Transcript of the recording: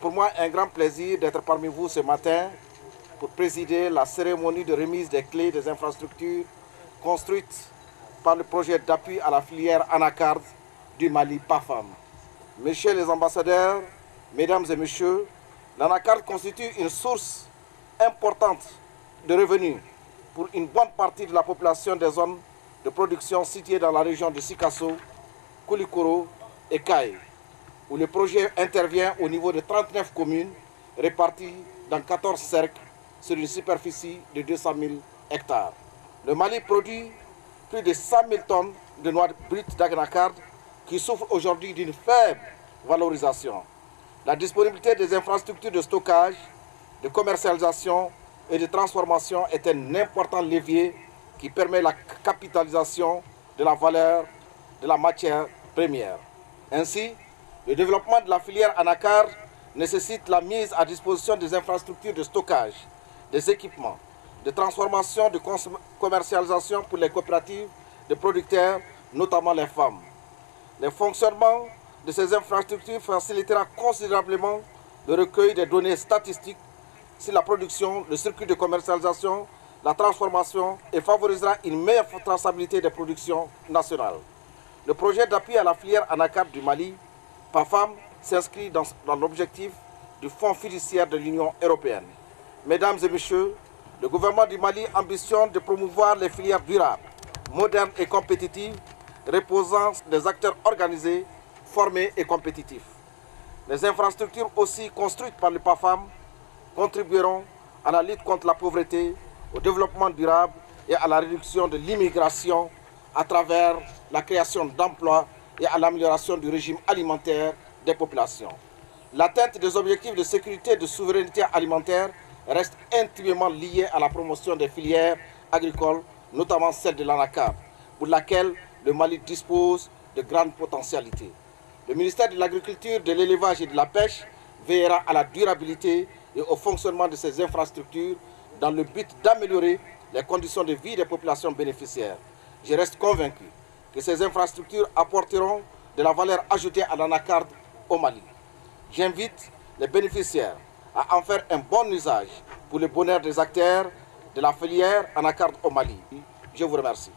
pour moi un grand plaisir d'être parmi vous ce matin pour présider la cérémonie de remise des clés des infrastructures construites par le projet d'appui à la filière anacarde du Mali PAFAM. Messieurs les ambassadeurs, mesdames et messieurs, l'anacarde constitue une source importante de revenus pour une bonne partie de la population des zones de production situées dans la région de Sikasso, Koulikoro et Kaye, où le projet intervient au niveau de 39 communes réparties dans 14 cercles sur une superficie de 200 000 hectares. Le Mali produit plus de 100 000 tonnes de noix brutes d'anacarde qui souffrent aujourd'hui d'une faible valorisation. La disponibilité des infrastructures de stockage, de commercialisation et de transformation est un important levier qui permet la capitalisation de la valeur de la matière première. Ainsi, le développement de la filière anacarde nécessite la mise à disposition des infrastructures de stockage, des équipements, de transformation, de commercialisation pour les coopératives de producteurs, notamment les femmes. Le fonctionnement de ces infrastructures facilitera considérablement le recueil des données statistiques sur la production, le circuit de commercialisation, la transformation et favorisera une meilleure traçabilité des productions nationales. Le projet d'appui à la filière anacarde du Mali, PAFAM, s'inscrit dans l'objectif du Fonds fiduciaire de l'Union européenne. Mesdames et messieurs, le gouvernement du Mali ambitionne de promouvoir les filières durables, modernes et compétitives, reposant des acteurs organisés, formés et compétitifs. Les infrastructures aussi construites par le PAFAM contribueront à la lutte contre la pauvreté, au développement durable et à la réduction de l'immigration à travers la création d'emplois et à l'amélioration du régime alimentaire des populations. L'atteinte des objectifs de sécurité et de souveraineté alimentaire reste intimement liée à la promotion des filières agricoles, notamment celle de l'anacarde, pour laquelle le Mali dispose de grandes potentialités. Le ministère de l'Agriculture, de l'Élevage et de la Pêche veillera à la durabilité et au fonctionnement de ces infrastructures dans le but d'améliorer les conditions de vie des populations bénéficiaires. Je reste convaincu que ces infrastructures apporteront de la valeur ajoutée à l'anacarde au Mali. J'invite les bénéficiaires à en faire un bon usage pour le bonheur des acteurs de la filière anacarde au Mali. Je vous remercie.